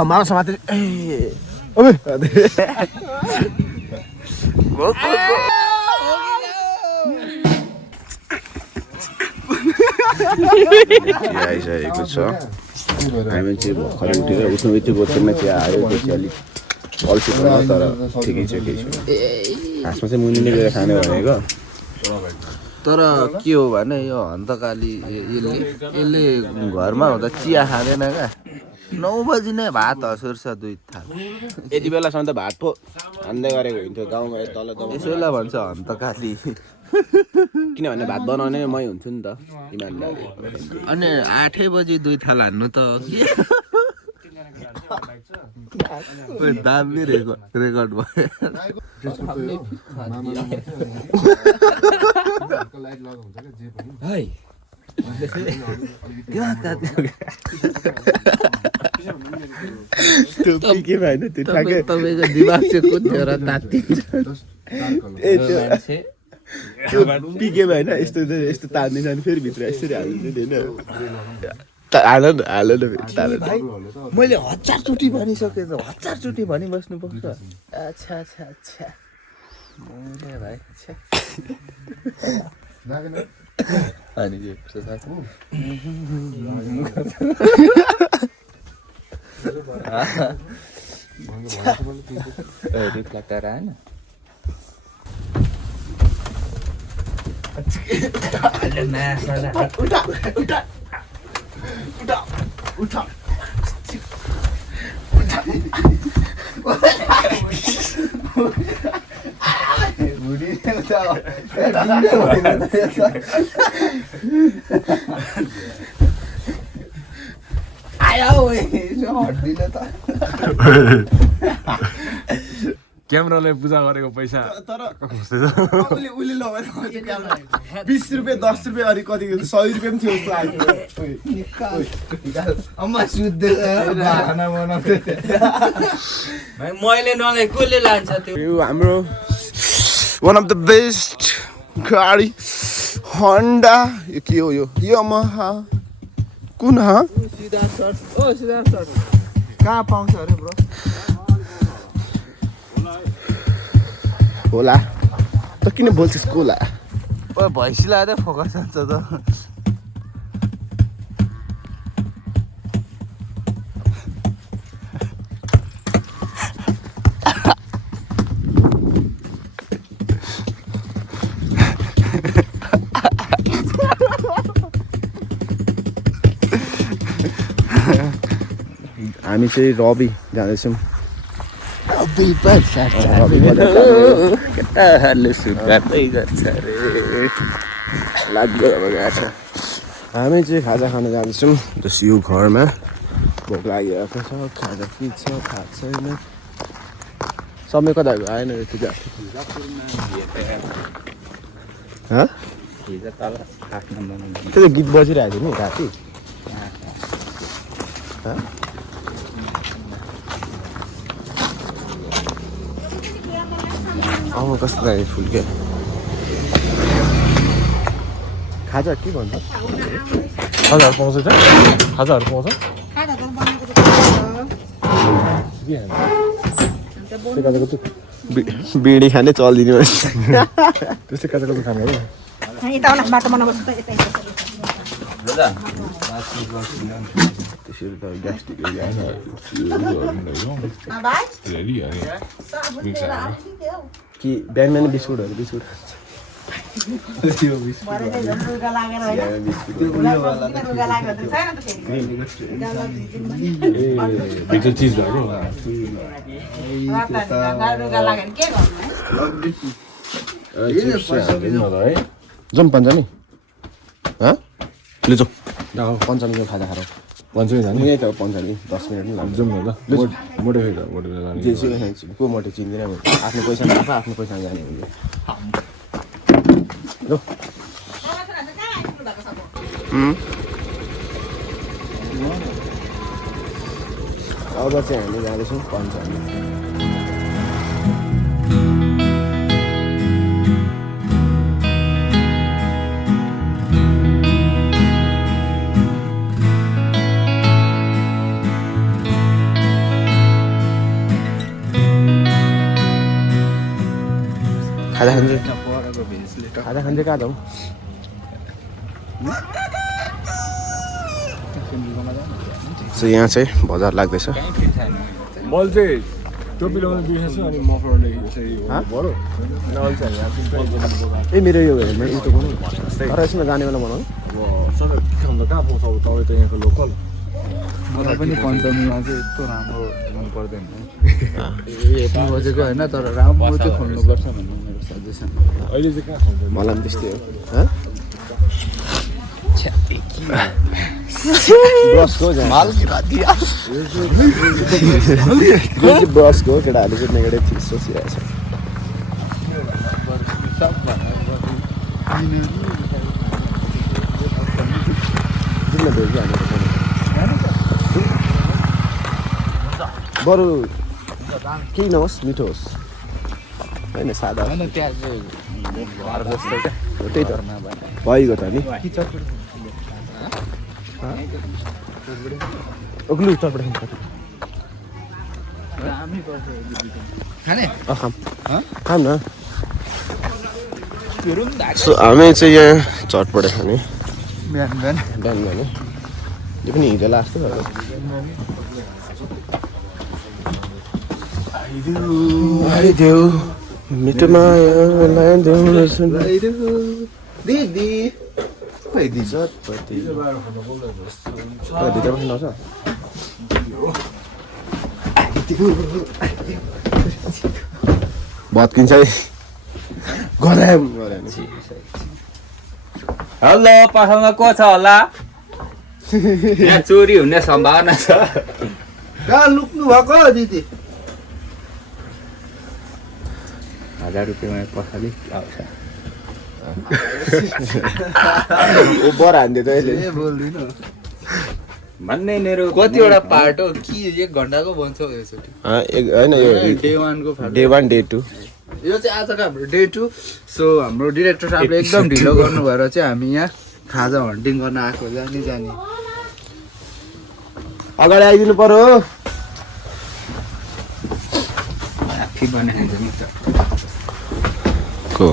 खम्बामा समातेर ए ओबे आइसकेको छ हामी चाहिँ भर्खरै उठेर उठ्नु बित्तिकै ओछ्यानमा चिया आयो त्यो चाहिँ अलिक अल्छी पर्यो तर ठिकै छ केही छैन खासमा चाहिँ मुनिले गएर खाने भनेको तर के हो भने यो हन्तकाली यसले घरमा हुँदा चिया खाँदैन क्या 9 बजी नै भात हसुर्छ 2 थाल यति बेलासम्म त भात पो हान्दै गरेको हुन्थ्यो गाउँमा तल यसोलाई भन्छ हन्तकाली किनभने भात बनाउने मै हुन्छु नि त इमानदारी अनि 8 बजी 2 थाल हान्नु त दामी रेकर्ड भयो तपाईँको दिमाग चाहिँ कुद्यो र तात्तिन्छ त्यो पिकेमा होइन यस्तो तान्दिन्छ अनि फेरि भित्र यसरी हालिदिन्छ होइन हाल न मैले 1000 चोटि भनिसकेँ त 1000 चोटि भनिबस्नु पर्छ अच्छा भाइ अनि उठा क्यामेराले पूजा गरेको पैसा तर उसले लगाएर 20 रुपियाँ 10 रुपियाँ अनि कति 100 रुपियाँ पनि थियो जस्तो लाग्यो मैले नले कसले लान्छ त्यो यो हाम्रो वान अफ द बेस्ट गाडी होन्डा यो के हो यो यामाहा कुन सिधा सर्ट कहाँ पाउँछ अरे ब्रो होला त किन बोल्छस् कोला भैँसी लाँदा फोकस हुन्छ त हामी चाहिँ रबी जाँदैछौँ केटाहरूले सुत्दै गर्छ रे लाग्यो अब गएको छ हामी चाहिँ खाजा खान जाँदैछौँ जस यो घरमा भोक लागिरहेको छ खाजा के छ थाहा छैन समय कता आएन यति त्यो गीत बजिरहेको थियो नि राति कस्तो लाग्यो फुल्के खाजा के भन्छ खाजाहरू पाउँछ त खाजाहरू पाउँछ बिडी खाने चलिदिनु त्यस्तै काचा काचा खाने हो त्यसरी त ग्यास्ट्रिक कि बिहान बिहान बिस्कुटहरू बिस्कुट भित्र चिज भएको जाउँ पञ्चामी ले जाउँ पञ्चामीको खाजा खाएर पञ्चामी जाने यहीँ त पञ्चामी 10 मिनट पनि लाग्छ जाउँ न ल मोटे खै त मोटे जाने जे खान्छु को मोटे चिन्दिनँ आफ्नो पैसामा आफ्नो पैसामा जाने हुन्छ ल अब चाहिँ हामी जाँदैछौँ पञ्चामी खाजा खान्छ परको भेजले त खाजा खान्छ कहाँ जाउँ सो यहाँ चाहिँ बजार लाग्दैछ मैले चाहिँ टोपी लगाउनु बिर्सेछु अनि मफलरले चाहिँ बरु ए मेरो यो हेलमेट उल्टो बनाउनु तर यसमा जाने बेला बनाउनु अब सबै खानु त कहाँ पाउँछ अब तपाईँ त यहाँको लोकल मलाई पनि पञ्चमीमा चाहिँ यस्तो राम्रो मन पर्दैन बजेको होइन तर राम्रो चाहिँ खोल्नुपर्छ भन्ने मेरो सजेसन अहिले चाहिँ कहाँ खान्छ मलाई पनि त्यस्तै हो ब्रसको केटाहरूले चाहिँ नेगेटिभ थिङ्स सोचिरहेको छ बरु केही नहोस् मिठो होस् होइन सादा होइन त्यहाँ चाहिँ घर जस्तो क्या त्यही त भइगयो त नि ओग्लु चटपट खाने खाम न सो हामी चाहिँ यहाँ चटपट खाने बिहान बिहान बिहान बिहान यो पनि हिजो लास्ट आइदेऊ मिठो माया दिदी दिदी चटपटी भत्किन्छ है गराम हेलो पसलमा को छ होला यहाँ चोरी हुने सम्भावना छ कहाँ लुक्नु भएको दिदी 1000 रुपियाँमा पसली आउँछ बर हान्दियो त अहिले बोल्दिनँ भन्ने मेरो कतिवटा पार्ट हो कि 1 घन्टाको भन्छ यसरी होइन यो डे 1 को डे 1 डे 2 यो चाहिँ आजको हाम्रो डे 2 सो हाम्रो डिरेक्टर साहबले एकदम ढिलो गर्नु भएर चाहिँ हामी यहाँ खाजा हन्टिङ गर्न आएको जानी जानी अगाडि आइदिनु पर्यो आफै बनाएको को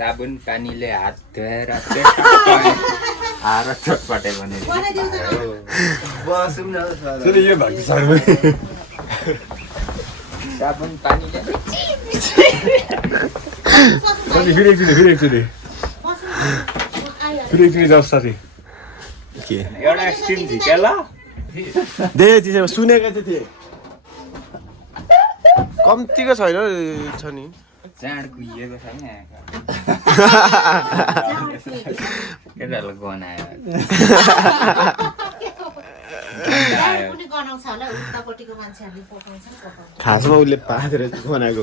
साबुन पानीले हात धोएर आएर चटपटे भने यो भएको साह्रो साबुन पानीले फेरि एकचोटि जाओस् साथी के एउटा स्टिम झिक्या ल त्यसो सुनेको थिएँ कम्तीको छैन छ नि चाँड कुहिएको छ नि केटाहरूले गनायो खासमा उसले पाथेर बनाएको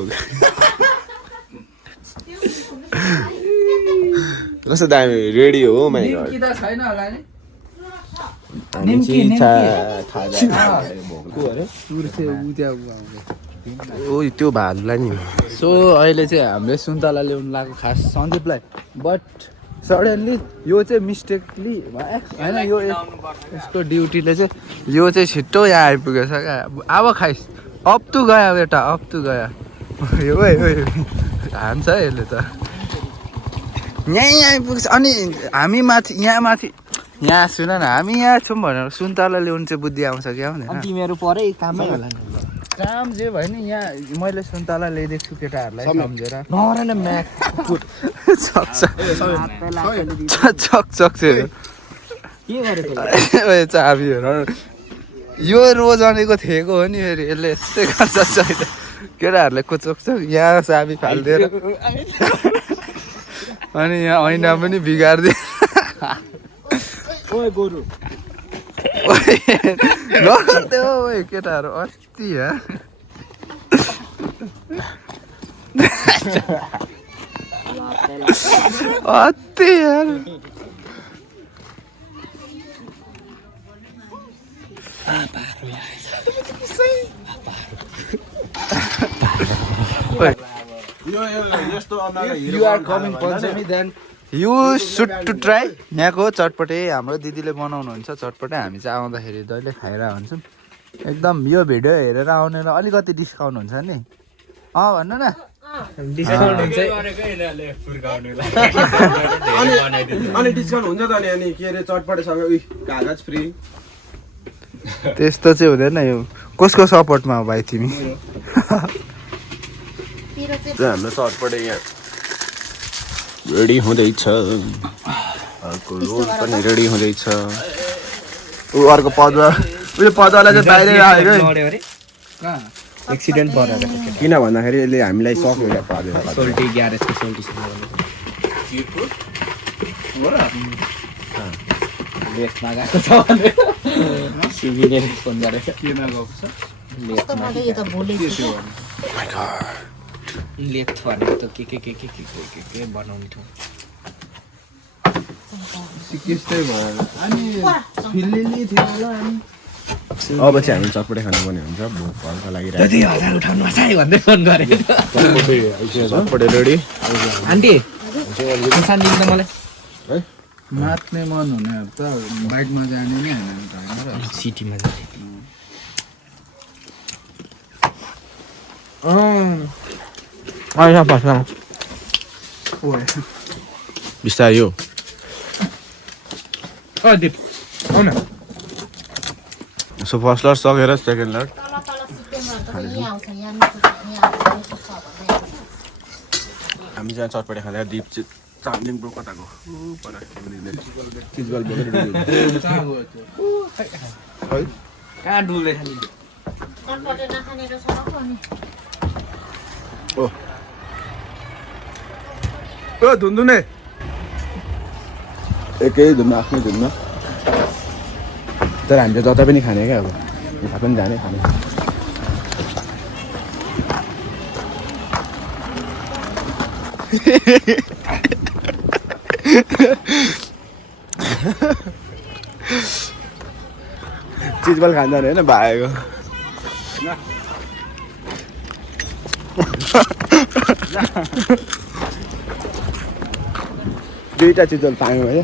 कस्तो दामी रेडियो हो माइ गॉड निम्की त छैन होला नि ओ त्यो भालुलाई नि सो अहिले चाहिँ हामीले सुन्तला ल्याउनु लागेको खास सन्दीपलाई बट सडनली यो चाहिँ मिस्टेकली होइन यो यसको ड्युटीले चाहिँ यो चाहिँ छिट्टो यहाँ आइपुगेछ क्या अब खाइस् अब तु गयो बेटा अब तु गयो यो हान्छ है यसले त यहीँ आइपुग्छ अनि हामी माथि यहाँ सुन न हामी यहाँ छौँ भनेर सुन्तला ल्याउनु चाहिँ बुद्धि आउँछ कि आउँदैन तिमीहरू परै कामै होला नि काम जे भयो नि यहाँ मैले सुन्तला ल्याइदिएको छु केटाहरूलाई सम्झेर नरेन म्याक चक चाहिँ चाबीहरू यो रोजानेको थिएको हो नि फेरि यसले यस्तै गर्छ केटाहरूले कोचोक्छ यहाँ चाबी फालिदिएर अनि यहाँ ऐना पनि बिगारिदियो लगाउँथ्यो केटाहरू अस्ति अति यार You are coming Panchami then you should to try यहाँको चटपटे हाम्रो दिदीले बनाउनुहुन्छ चटपटे हामी चाहिँ आउँदाखेरि जहिले खाएर हुन्छौँ एकदम यो भिडियो हेरेर आउनेलाई अलिकति डिस्काउन्ट हुन्छ नि भन्नु न अनि डिस्काउन्ट हुन्छ त नि अनि के अरे चटपटेसँग कागज फ्री त्यस्तो चाहिँ हुँदैन यो कसको सपोर्टमा हो भाइ तिमी हाम्रो चटपटे यहाँ रेडी हुँदैछ अर्को रोल पनि रेडी हुँदैछ अर्को पदुवा उयो पदुवालाई चाहिँ बाहिर राखेको एक्सिडेन्ट परेर किन भन्दाखेरि यसले हामीलाई सक्यो क्या पारेर सोल्टी ग्यारेजको सोल्टी लेफ्टमा गएको छ भने सिभिले फोन गरेको केमा गएको छ लेफ्ट भनेको त के बनाउने ठाउँ सिकिस्तै भयो अनि फिल्लिली थियो होला अनि अब चाहिँ हामी चटपटे खानुपर्ने हुन्छ भोक हल्का लागिरहेको 2000 उठाउनुहोस् है भन्दै फोन गरेको चटपटे रेडी आन्टी सानो दिनु त मलाई है नाच्ने मन हुने त बाइकमा जाने नै होइन सिटीमा जाने बिस्तारै यो दिप आउ न सो फर्स्ट लट सकेर सेकेन्ड लट हामी चाहिँ चटपटे खाँदा दिप चाहिँ चार्जिङ ब्रो कताको चिजबल बोकेर कहाँ डुल्दैछ नि ओ धुन्दुने एकै धुनमा आफ्नै धुनमा तर हामीले जता पनि खाने क्या अब जता पनि जाने खाने चिजबल खान्छ अरे होइन भाइको दुईवटा चिजबल पायौँ है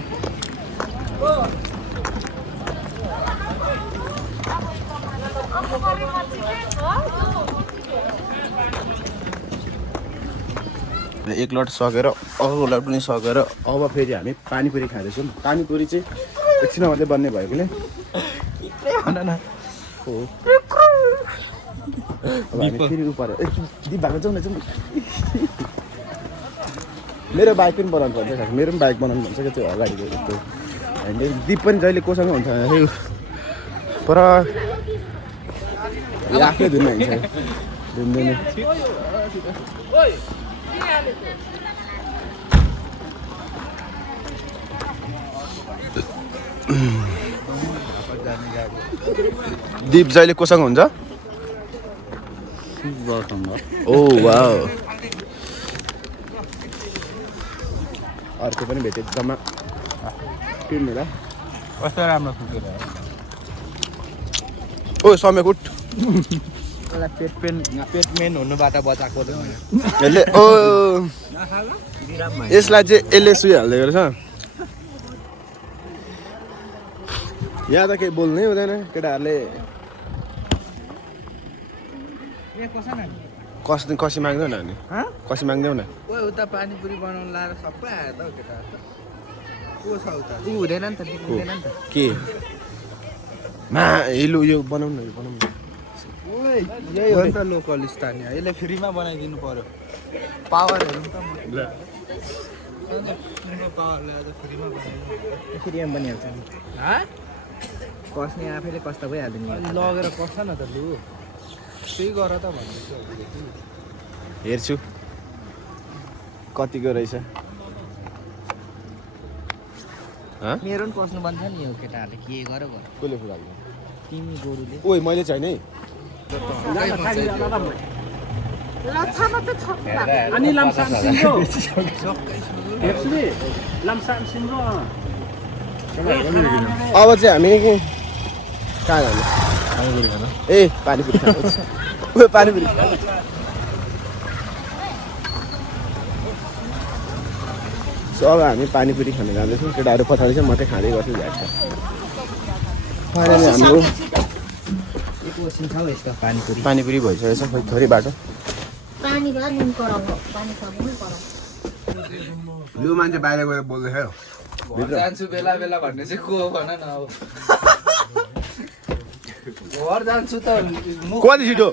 एक लट सकेर अर्को लट पनि सकेर अब फेरि हामी पानीपुरी खाँदैछौँ पानीपुरी चाहिँ एकछिन मात्रै बन्ने भएकोले हो अब हामी फेरि उपर दिप भएको जाउँ न जाउँ मेरो बाइक पनि बनाउनु पर्छ खास मेरो पनि बाइक बनाउनु भन्छ क्या त्यो अगाडिको जस्तो हामीले दिप पनि जहिले कोसँग हुन्छ पर आफ्नै धुनमा हिँड्छ धुन्दैन दिप जहिले कोसँग हुन्छ ओ वाउ अर्को पनि भेट्यो जम्मा किन्नु ल कस्तो राम्रो फुटेर ओ समेकुट पेटमेन हुनुबाट बचाएको यसले ओ यसलाई चाहिँ यसले सुइहाल्दै रहेछ यहाँ त केही बोल्नै हुँदैन केटाहरूले कसी माग्दैन नि कसी माग्दैौ न ओ उता पानीपुरी बनाउनु लाएर सबै आयो त केटा को छ उता ऊ हुँदैन नि त हुँदैन नि त के मा हेलो यो बनाउनु यो बनाउनु ओइ यही हो नि त लोकल स्थानीय यसले फ्रीमा बनाइदिनु पर्यो पावर हेर्नु त पावरले आज फ्रीमा बनाइदिनु फ्रीमा बनिहाल्छ नि कस्ने आफैले कस्तो भइहाल्यो नि लगेर कस्छ न त लु त्यही गर त भन्दैछु हेर्छु कतिको रहेछ मेरो पनि पस्नु भन्छ नि यो केटाहरूले के गर कसले फुलाल्नु तिमी गोरुले ओइ मैले चाहिँ नि अनि लामसाम सिन्जो हेप्सले लामसाम सिन्जो अब चाहिँ हामी कहाँ जाने पानीपुरी खान ए पानीपुरी खानु ओ पानीपुरी सो अब हामी पानीपुरी खान जाँदैछौँ केटाहरू पछाडि चाहिँ मात्रै खाँदै गर्छु झ्याक्छ फाइनली हाम्रो पानीपुरी भइसकेछ खोइ थोरै बाटो पानी भयो नुन कराउनु पानी खानु कराउनु लु मान्छे बाहिर गएर बोल्दैछ जान्छु बेला बेला भन्ने चाहिँ को हो भन न अब घर जान्छु त कति छिटो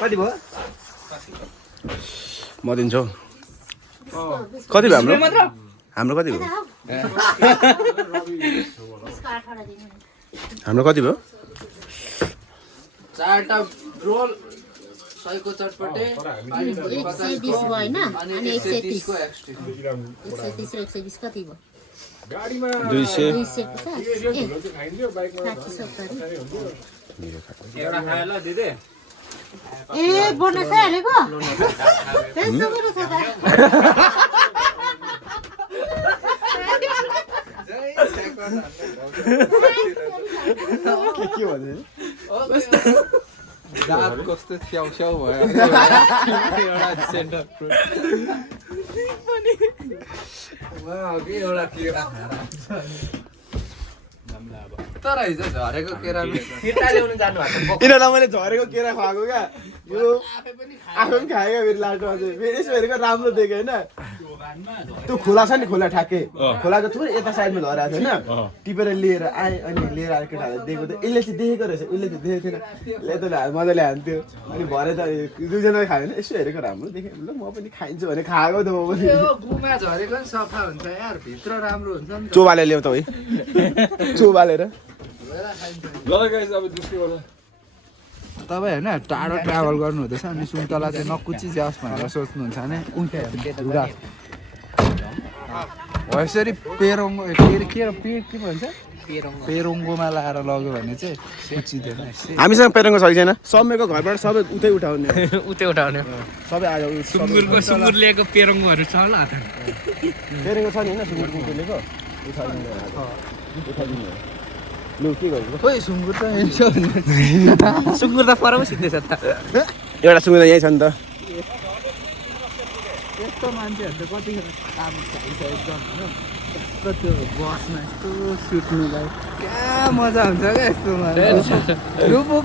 कति भयो म दिन्छु कति भयो हाम्रो कति भयो हाम्रो कति भयो चारटा रोल 100 को चटपटे पानीपुरी 120 भयो हैन अनि 130 को एक्स्ट्रा 130 र 120 कति भयो 200 एउटा खाए ल दिदी ए बोनस हालेको त्यसो गरेर छ के भने रात कस्तो स्याउ स्याउ भयो एउटा सेन्टर फ्रुट एउटा केरा तर हिजो झरेको केरा यिनीहरूलाई मैले झरेको केरा खुवाएको क्या यो आफै पनि खायो फेरि लाटो अझै फेरि यसो हेरेको राम्रो देख्यो होइन त्यो खोला छ नि खोला ठ्याक्कै खोलाको थोरै यता साइडमा झरेको थियो होइन टिपेर लिएर आएँ अनि लिएर आएर केटाहरूले दिएको थियो यसले चाहिँ देखेको रहेछ उसले चाहिँ देखेको थिएन यसले त मजाले हान्थ्यो अनि भरे त दुईजनाले खायो भने यसो हेरेको राम्रो देखेँ ल म पनि खाइन्छु भने खाएको त म पनि गुमा झरेको नि सफा हुन्छ यार भित्र राम्रो हुन्छ नि चोबाले ल्याउ त है चोबालेर ल गाइस अब दुस्रो होला तपाईँ होइन टाढो ट्राभल गर्नु हुँदैछ अनि सुन्तला चाहिँ नकुची जाओस् भनेर सोच्नुहुन्छ भने हो यसरी पेरोङ्गो के भन्छ पेरोङ्गोमा लाएर लग्यो भने चाहिँ कुचिँदैन हामीसँग पेरोङ्गो छ कि छैन सम्मेको घरबाट सबै उतै उठाउने सबै आज सुँगुर लिएको पेरोङ्गोहरू छ होला पेरोङ्गो छ नि होइन सुँगुरको लिएको उठाइदिनु लु के गर्नु खोइ सुँगुर त सुँगुर त पर सिद्धेछ त एउटा सुँगुर यहीँ छ नि त यस्तो मान्छेहरू त कतिखेर काम चाहिन्छ एकदम होइन त्यो बसमा यस्तो सुत्नुलाई क्या मजा हुन्छ क्या यस्तोमा लुपुक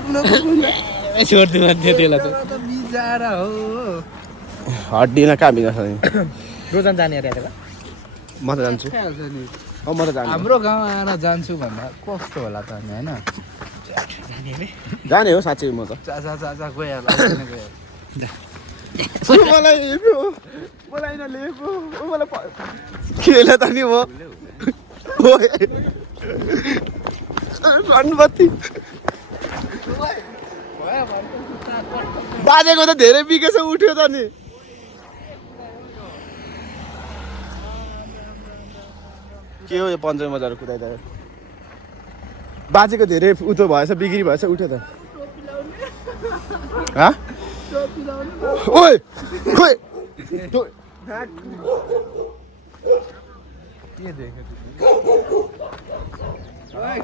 छोडिदिनु मान्छे त्यसलाई त बिचारा हो हड्डीमा कहाँ बिना छ नि रोजन जाने अरे म त जान्छु नि म त जान्छु हाम्रो गाउँ आएर जान्छु भन्दा कस्तो होला त अनि होइन जाने हो साँच्चै म त चाचा गइहाल्छ मलाई ल्याएको मलाई खेल त नि म गणपति बाजेको त धेरै बिकेछ उठ्यो त नि के हो यो पन्चर मजाहरू कुदाइदा बाजेको धेरै उतो भएछ बिक्री भएछ उठ्यो त ओइ खोइ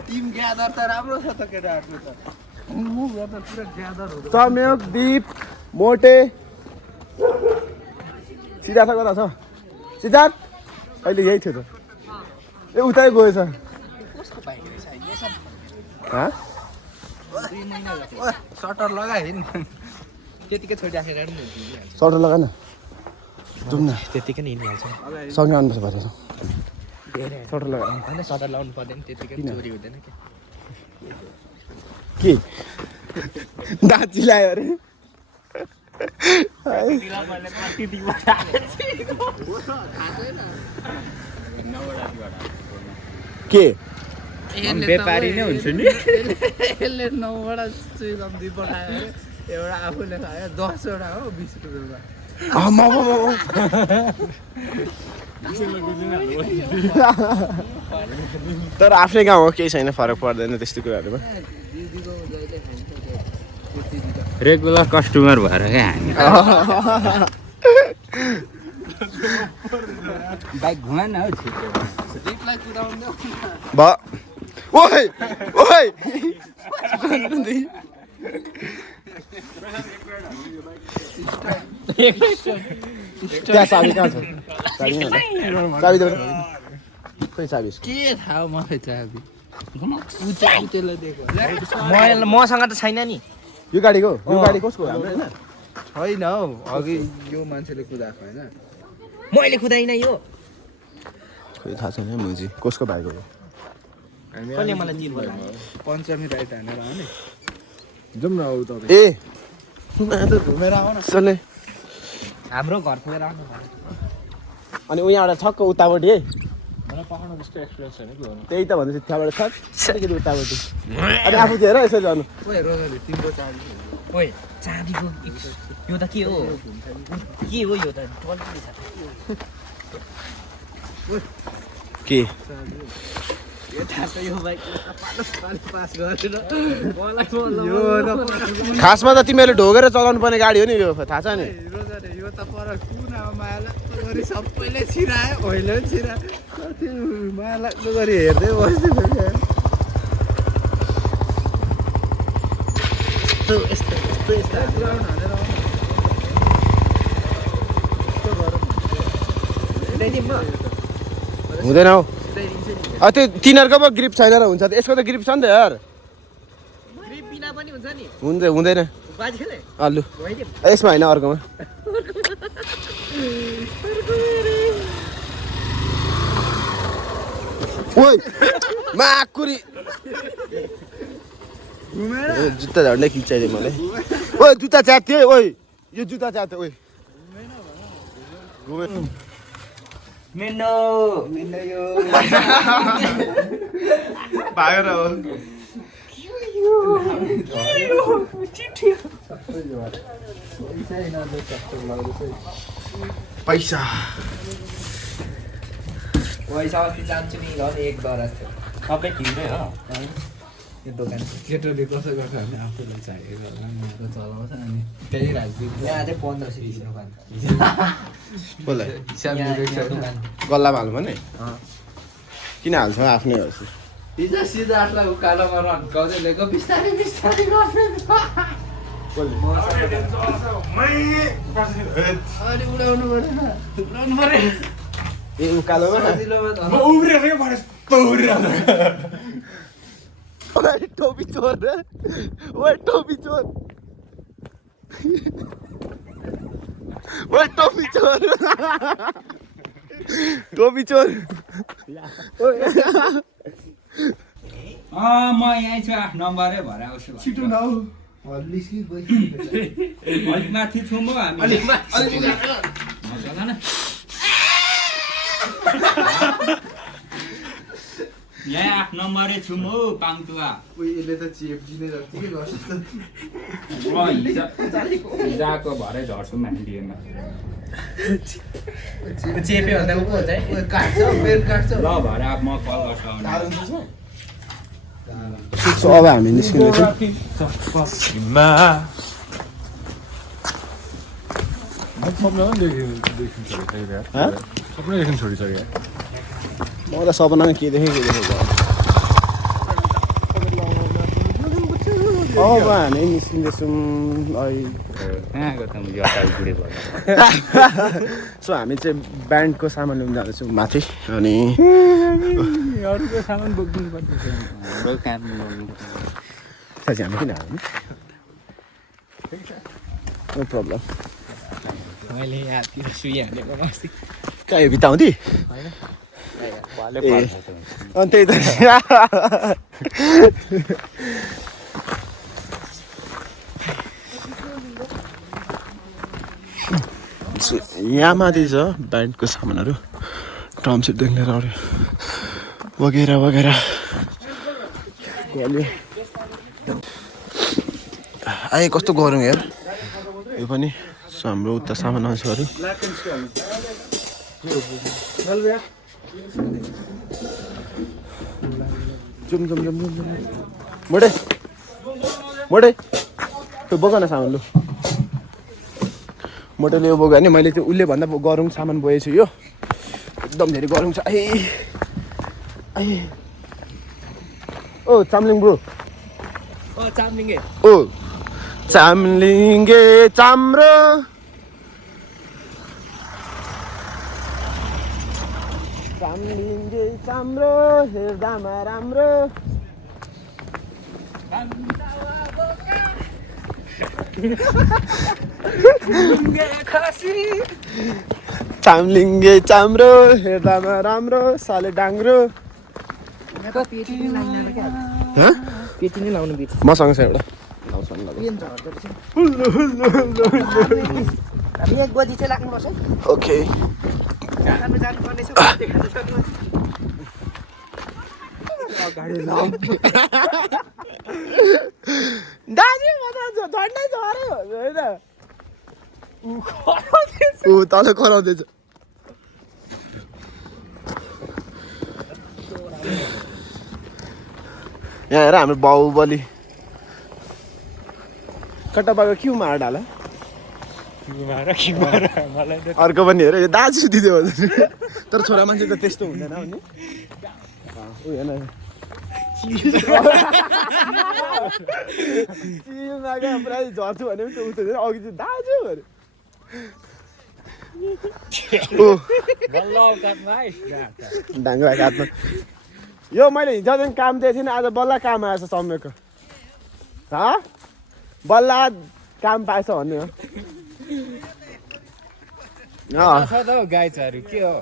टिम ग्यादर त राम्रो छ त केटाहरूको त पुरा ग्यादर हो संयोग दीप मोटे सिद्धार्थ कता छ सिद्धार्थ अहिले यही थियो त ए उतै गएछ सटर लगाए नि त्यतिकै छोडिराखेर सटर लगा न जाउँ न त्यतिकै नै हिँडिहाल्छ सँगै आउनुपर्छ भएर सटर लगा होइन सटर लाउनु पर्दैन त्यतिकै चोरी हुँदैन के दाँत चिलायो अरे के व्यापारी नै हुन्छ नि यसले 9वटा चुइगम 2 पठायो अरे एउटा आफूले खायो 10वटा हो 20 रुपैयाँमा तर आफ्नै गाउँ हो केही छैन फरक पर्दैन त्यस्तो कुराहरूमा रेगुलर कस्टमर भएर क्या हामी बाइक घुमाएन हौ छिटो जिपलाई कुदाउनु देऊ ओइ ओइ त्यहाँ चाबी कहाँ छ चाबी देऊ खोइ चाबी के थाहा मलाई चाबी उतेलाई दिएको मसँग त छैन नि यो गाडीको यो गाडी कसको हो हाम्रो हैन छैन हौ अघि यो मान्छेले कुदाएको होइन मैले कुदाइन यो खोइ थाहा छैन मुजी कसको बाइक हो कसले मलाई चिट भयो पञ्चमी राइट हानेर आउने जाउँ न अब तपाईँ ए त घुमेर आऊ न चले हाम्रो घर पुगेर आउनु अनि उहाँबाट छक्क उतापट्टि है मलाई पकाउनु त्यस्तो एक्सपिरियन्स छैन के गर्नु त्यही त भन्दैछु त्यहाँबाट छक्क अलिकति उतापट्टि अनि आफू चाहिँ हेर यसरी जानु ओए रोजले तिम्रो चाबी ओइ चाँदीको यो त के हो यो त के यो थाहा यो बाइक पास गरेर खासमा त तिमीहरूले ढोगेर चलाउनु पर्ने गाडी हो नि यो थाहा छ नि रोजले यो त पर कुनामा माया लाग्दो गरी सबैले छिरायो अहिले पनि छिरायो माया लाग्दो गरी हेर्दै बस्दै यस्तो हुँदैन हौ त्यो तिनीहरूको पो ग्रिप छैन र हुन्छ त यसको त ग्रिप छ नि त यार ग्रिप बिना पनि हुन्छ नि हुँदैन बाजी खेले लु यसमा होइन अर्कोमा ओइ माकुरी जुत्ता झन्डै खिचाइदियो मलाई ओइ जुत्ता च्यात्थ्यो ओइ यो जुत्ता च्यात्थ्यो ओइ मेनो यो भागेर हो पैसा पैसा अस्ति जान्छु नि घर एक दराज थियो सबै तिम्रै हो यो दोकान केटोले कसो गर्छ भने आफूलाई चाहिएको चलाउँछ अनि त्यही राजदीप यहाँ चाहिँ 1500 दिनु पर्छ हिसाब दोकान गल्लामा हाल्नु भने किन हाल्छ आफ्नै हो हिजो सिधा आठलाई उकालोमा रन्काउँदै लिएको बिस्तारै बिस्तारै गर्दै अनि उडाउनु परेन ए उकालोमा टोपी चोर र ओए टोपी चोर टोपी चोर म यहीँ छु 8 नम्बरै भएर आउँछु छिटो न अलिक माथि छौँ म हामी अलिक मजा न यहाँ 8 नम्बरै छौँ हौ पाङतुवा यसले त चेप्जिने जतिकै गर्छ हिजोको भरे झर्छौँ हामी डिएनमा चेपे भन्दा पो हुन्छ है काट्छ बेल काट्छ ल भरे अब म कल गर्छु अब हामी निस्किँदैछौँ सपना पनि देखिन छोडिसक्यो म त सपनामा के देखेँ अब हामी निस्किँदैछौँ सो हामी चाहिँ ब्यान्डको सामान लिनु जाँदैछौँ माथि अनि अरूको सामान बोक्नु पर्छ हाम्रो काम साँच्चै हामी किन हाल्नु नो प्रब्लम मैले यहाँतिर सुई हालेको अस्ति कहाँ यो बिताउँदै अनि त्यही त यहाँ माथि छ ब्यान्डको सामानहरू ड्रमसेटदेखि लिएर अरू वगेरा आए कस्तो गरौँ यार यो पनि हाम्रो उता सामान आउँछहरू जुम मोडे खोइ बोक न सामान लु मोटोले यो बोक्यो भने मैले त्यो उसले भन्दा गरौँ सामान बोएछु यो एकदम धेरै गरौँ छ ओ चामलिङ ब्रो ओ चामलिङ्गे चाम्रो चामलिङ्गे चाम्रो हेर्दामा राम्रो चामलिङ्गे चाम्रो हेर्दामा राम्रो साले डाङ्ग्रो मसँग छ एउटा ओके दाजु झन्डै झऱ्यो होइन ऊ तल कराउँदैछ यहाँ हेर हाम्रो बाहुबली कट्टा बाको क्यु मार डाला अर्को पनि हेर यो दाजु दिदी भन्छ तर छोरा मान्छे त त्यस्तो हुँदैन भने पुरा झर्छु भने पनि उठ्छ अघि चाहिँ दाजु डाङ्गा काट्नु यो मैले हिजोदेखि काम दिएको थिइनँ आज बल्ल काम आएछ सम्मेको बल्ल काम पाएछ भन्ने हो गाई छहरू के हो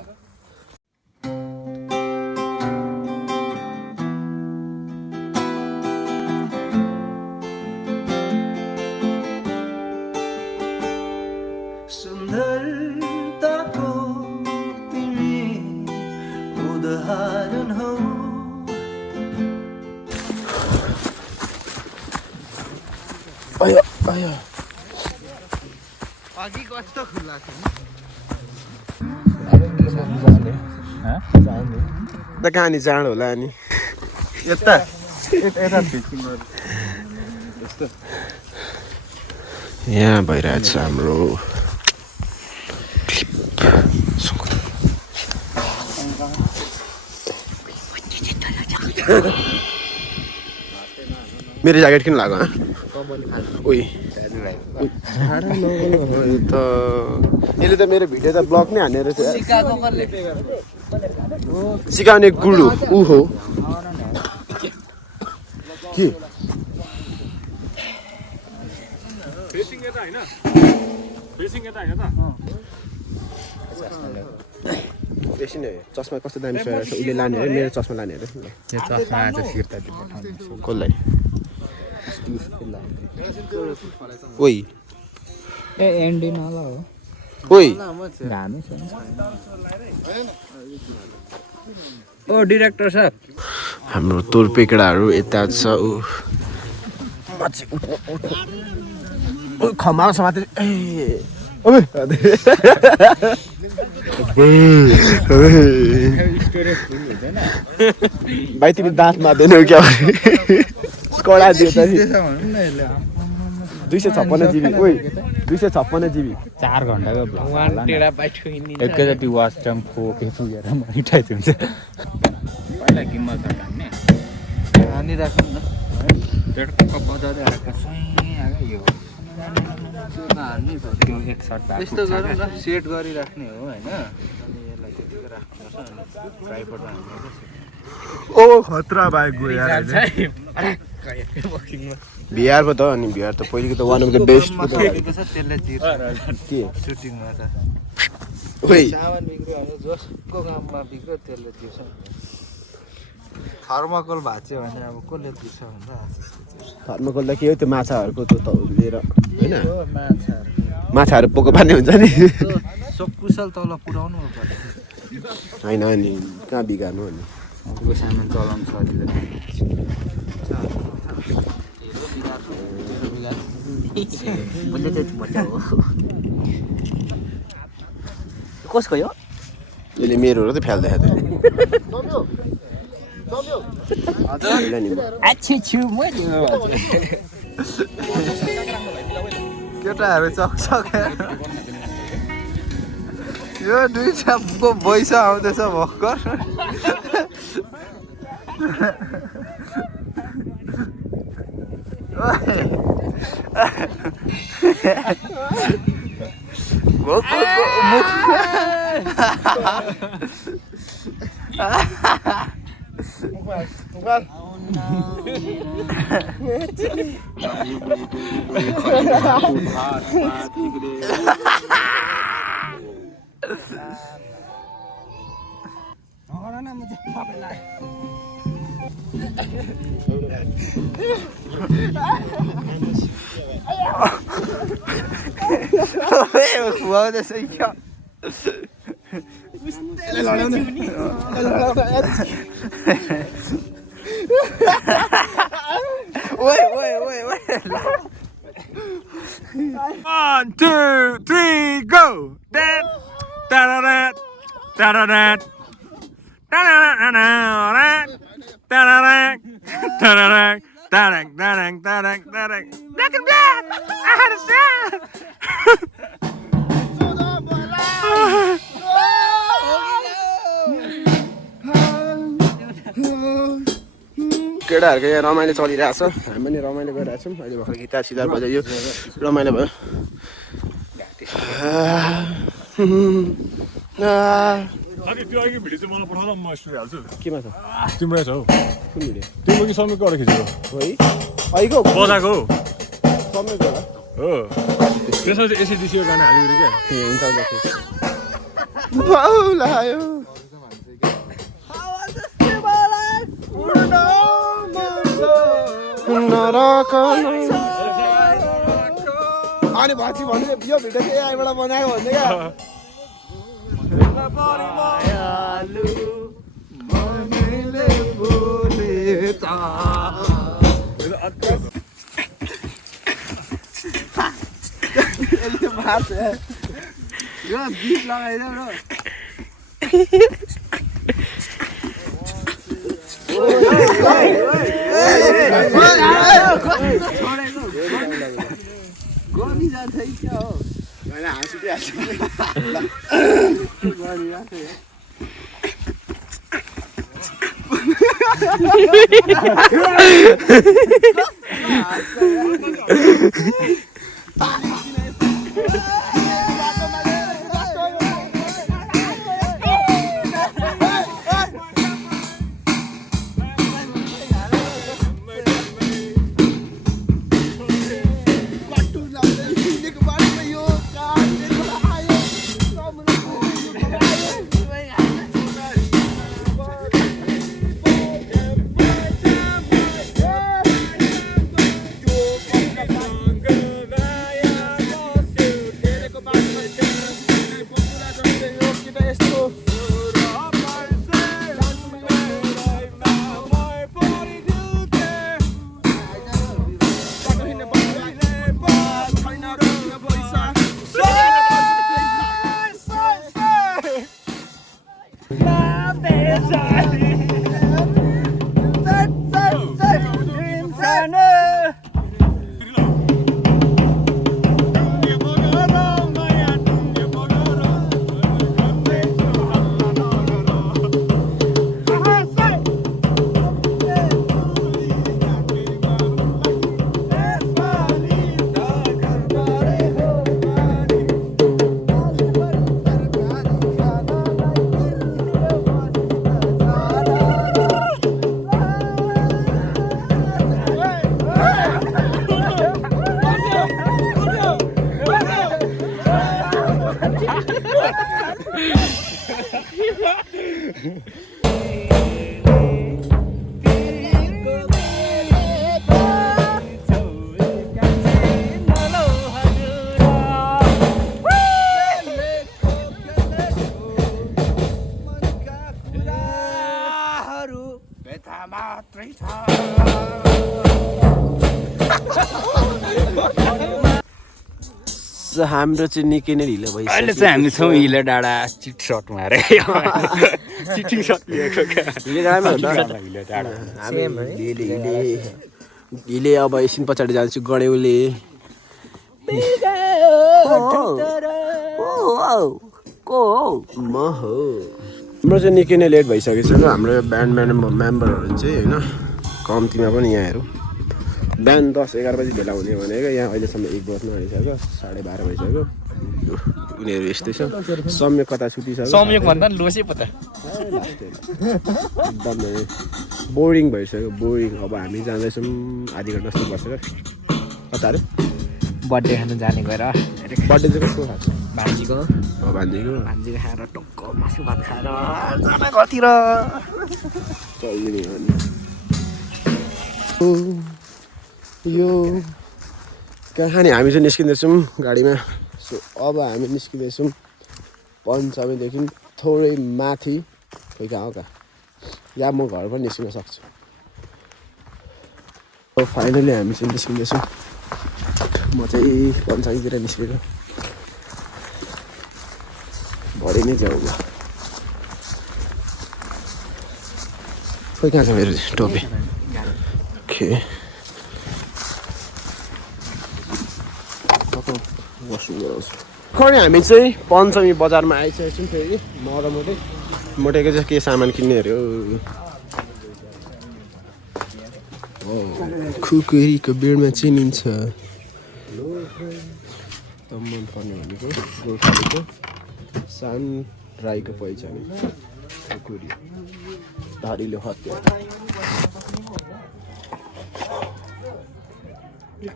सुन्दरताको तिमी उदाहरण हो आयो आयो अघि कस्तो खुल्ला थियो त कहानी चाँडो होला अनि यता यहाँ भइरहेछ हाम्रो मेरो ज्याकेट किन लाग्यो उही यसले त मेरो भिडियो त ब्लग नै हानेर सिकाउने गुरु ऊ हो के बेसी नै चस्मा कस्तो दामी छ उसले लाने अरे मेरो चस्मा लाने अरे कसलाई ओइ ए एन्डी नला हो ओइ घामै छ ओ डाइरेक्टर साहब हाम्रो तोरपेकडाहरू यता छ ऊ खमा समाते ए ओए भाइ तिमी दाँत मार्दैनौ क्या कडा दियो त 256 GB ओइ 256 GB 4 घण्टाको ब्लग एकैचोटि वाच टाइम फोके पुगेर मनिटाइज हुन्छ पहिला किम्मत हान्ने हानि राख्नु न पेटको बजादै आएको आएको यो हान्ने त्यो एक सर्ट यस्तो गरौँ न सेट गरिराख्ने हो हैन अनि यसलाई त्यतिकै राख्नुपर्छ अनि ट्राइपडमा हाल्नु ओ खतरा भाइ गयो यार बिहारको त अनि बिहार त पहिलेको त वान अफ द बेस्ट त्यसले जिर्छ के सुटिङमा त ओइ सामान बिग्रियो भने जसको काममा बिग्रियो त्यसले जिर्छ थर्मोकोल भाँच्यो भने अब कसले जिर्छ भन्दा थर्मोकोल त के हो त्यो माछाहरूको त लिएर हैन माछाहरू पोको पार्ने हुन्छ नि सकुशल तल पुर्याउनु पर्छ हैन अनि कहाँ बिगार्नु अनि त्यो सामान चलाउन सजिलो कसको यो यसले मेरो र त फ्याल्दै खाँदै केटाहरू चकचक यो दुईटाको पैसा आउँदैछ भर्खर खुवाउँदैछ क्या One, two, three, go! Da da da da da da Black and black! I had a sound! केटाहरूको यहाँ रमाइलो चलिरहेछ हामी पनि रमाइलो गरिरहेछौँ अहिले भर्खर गिटार सितार बजायो रमाइलो भयो अनि त्यो अघि भिडियो चाहिँ मलाई पठाउँदा म स्टोरी हाल्छु केमा छ तिम्रो छ हौ कुन भिडियो तिम्रो कि समीको अरू खिचेको है अहिलेको बजाएको समीको होला हो त्यसमा चाहिँ एसिडिसीको गाना हाल्यो क्या ए हुन्छ बाउलायो अनि भाँची भन्ने यो भिडियो चाहिँ यहीँबाट बनाएको भन्ने क्या यो गीत लगाइदेऊ र गनी जान्छ क्या हो होइन हाँसिदिइहाल्छु हाम्रो चाहिँ निकै नै ढिलो भइसक्यो अहिले चाहिँ हामी छौँ हिलो डाँडा चिट सट मारे चिटिङ सट लिएको हिले अब एकछिन पछाडि जान्छु गडेउले को हो? म हो हाम्रो चाहिँ निकै नै लेट भइसकेको छ हाम्रो ब्यान्ड मेम्बरहरू चाहिँ होइन कम्तीमा पनि यहाँ हेरौँ बिहान 10-11 बजी भेला हुने भनेको यहाँ अहिलेसम्म 1 बज्न आइसक्यो 12:30 भइसक्यो उनीहरू यस्तै छ सम्यक कता छुटिसक्यो सम्यक भन्दा लोसे पता एकदम बोरिङ भइसक्यो बोरिङ अब हामी जाँदैछौँ आधी घन्टा जस्तो बसेर कता अरे बर्थडे खानु जाने गएर बर्थडे चाहिँ कसको खाएको भान्जीको भान्जीको खाएर टक्क मासु भात खाएर जाने कतिर चल्ने यो कहाँ हामी चाहिँ निस्किँदैछौँ गाडीमा सो अब हामी निस्किँदैछौँ पञ्चमीदेखि थोरै माथि खोइ कहाँ हो कहाँ या म घर पनि निस्किन सक्छु फाइनली हामी चाहिँ निस्किँदैछौँ म चाहिँ पञ्चमीतिर निस्केको भरे नै जाउँ खोइ कहाँ छ मेरो टोपी ओके खै हामी चाहिँ पञ्चमी बजारमा आइसकेको छौँ फेरि मोटेको चाहिँ के सामान किन्ने अरे हो खुकुरीको बेडमा चिनिन्छ त मन पर्ने भनेको गोर्खालीको सान राईको पहिचान खुकुरी धारीले हत्या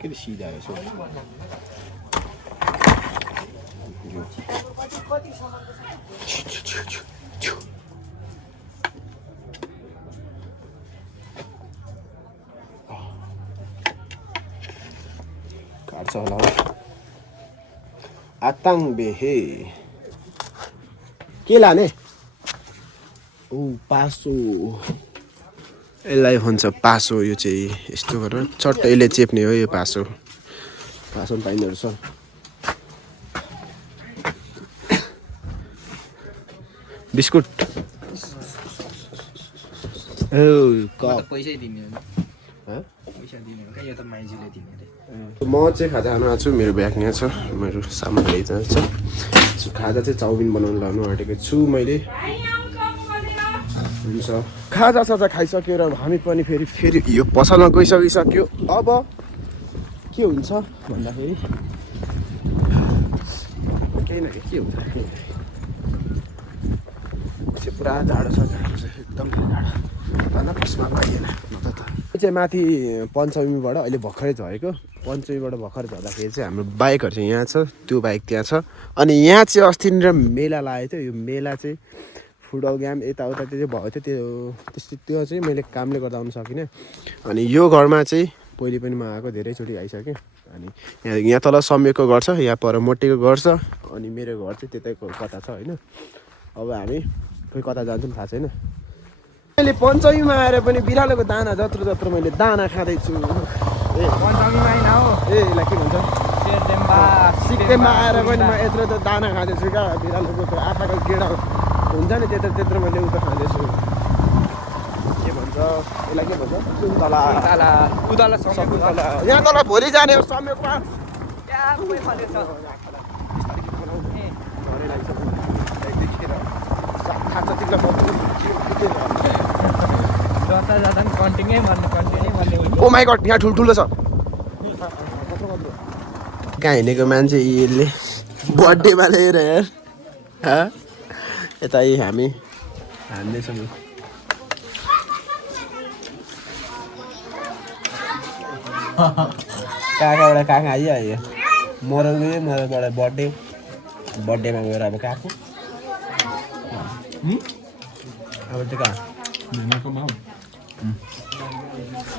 के सिधा आएछ काट्छ होला आताङ बेहे के लाने ओ पासो यसलाई भन्छ पासो यो चाहिँ यस्तो गरेर चट्टैले चेप्ने हो यो पासो पासो पनि पाइँदो रहेछ बिस्कुट पैसै दिने पैसा दिने हो यो त माइजूले दिने म चाहिँ खाजा खान आएको छु मेरो ब्याग यहाँ छ मेरो सामान लिएर छ खाजा चाहिँ चाउमिन बनाउनु लानु आँटेको छु मैले हुन्छ खाजा साजा खाइसक्यो र हामी पनि फेरि यो पसलमा गइसकिसक्यो अब के हुन्छ भन्दाखेरि केही न के हुन्छ पुरा जाडो छ एकदम जाडो भन्दा पस्मा पाइएन चाहिँ माथि पञ्चमीबाट अहिले भर्खरै झरेको पञ्चमीबाट भर्खर झर्दाखेरि चाहिँ हाम्रो बाइकहरू चाहिँ यहाँ छ त्यो बाइक त्यहाँ छ अनि यहाँ चाहिँ अस्तिनिर मेला लागेको थियो यो मेला चाहिँ फुटबल गेम यताउता त्यो चाहिँ भएको थियो त्यो चाहिँ मैले कामले गर्दा आउनु सकिनँ अनि यो घरमा चाहिँ पहिले पनि म आएको धेरैचोटि आइसकेँ अनि यहाँ तल सम्यकको घर छ यहाँ पर मोटेको घर छ अनि मेरो घर चाहिँ त्यतैको कता छ होइन अब हामी खोइ कता जान्छौँ थाहा छैन मैले पञ्चमीमा आएर पनि बिरालोको दाना जत्रो मैले दाना खाँदैछु पञ्चमीमा आइन हो ए यसलाई के भन्छ सिक्किममा आएर पनि म यत्रो त दाना खाँदैछु क्या बिरालोको त्यो आँखाको गेडा हुन्छ नि त्यत्रो मैले उता खाँदैछु के भन्छ यसलाई के भन्छ सुन्तला यहाँ तल भोलि जाने हो समयमा ओ माई गड यहाँ ठुल्ठुलो छ कहाँ हिँडेको मान्छे यसले बर्थडेमा लिएर हेर यता हामी हान्दैछौँ काकाबाट काका आइहाल्यो मरौबाट बर्थडेमा गएर अब काको अब त्यो कहाँ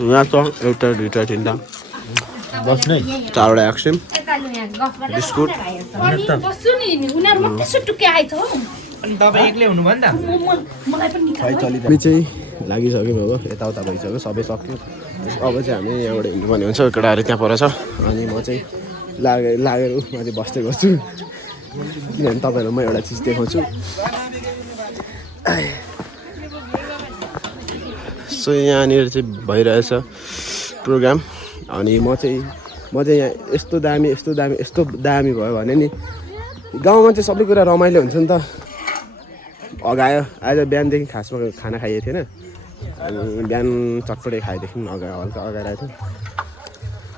यहाँ छ एउटा दुईवटा तिनवटा बस्ने 4वटा आइसक्रिम बिस्कुट अनि तपाईँ एक्लै हुनु भयो नि त हामी चाहिँ लागिसक्यौँ अब यताउता भइसक्यो सबै सक्यो अब चाहिँ हामी यहाँबाट हिँड्नुपर्ने हुन्छ केटाहरू त्यहाँ पर छ अनि म चाहिँ लागेर माथि बस्दै गर्छु किनभने तपाईँहरूलाई म एउटा चिज देखाउँछु सो यहाँनिर चाहिँ भइरहेछ प्रोग्राम अनि म चाहिँ यहाँ यस्तो दामी भयो भने नि गाउँमा चाहिँ सबै कुरा रमाइलो हुन्छ नि त। अगायो आज बिहानदेखि खासमा खाना खाइएको थिएन, बिहान चटपटे खाएदेखि हल्का अगाइरहेको थियो।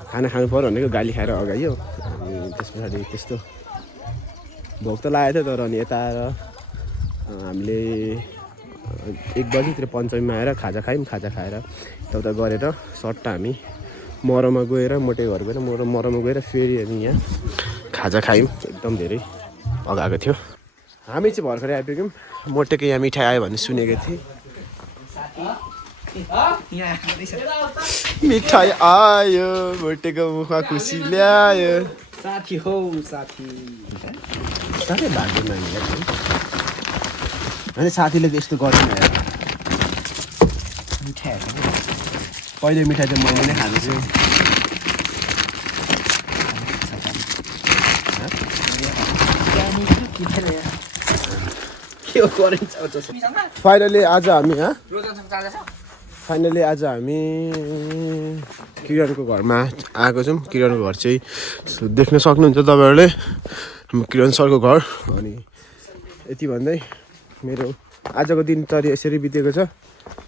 खाना खानु पऱ्यो भनेको गाली खाएर अगाइयो, अनि त्यस पछाडि त्यस्तो भोक त लागेको थियो। तर अनि यता आएर हामीले 1 बजीतिर पञ्चमीमा आएर खाजा खायौँ। खाजा खाएर यताउता गरेर सट्टा हामी मरौमा गएर मोटे घर गएर मरौमा गएर फेरि अनि यहाँ खाजा खायौँ। एकदम धेरै अगाएको थियो। हामी चाहिँ भर्खरै आइपुग्यौँ। मोटेको यहाँ मिठाई आयो भन्ने सुनेको थिएँ। मिठाई आयो, मोटेको मुखमा खुसी ल्यायो। साथी हो साथी। साह्रै भाग्यो नानी अनि साथीले त यस्तो गर्दैन यार। पहिले मिठाई चाहिँ मैले नै खाएको छु। फाइनली आज हामी किरणको घरमा आएको छौँ। किरणको घर चाहिँ देख्न सक्नुहुन्छ तपाईँहरूले, किरण सरको घर। अनि यति भन्दै मेरो आजको दिनचर्या यसरी बितेको छ।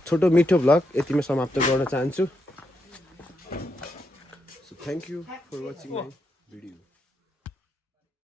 छोटो मिठो भ्लग यतिमा समाप्त गर्न चाहन्छु। So thank you for watching my video.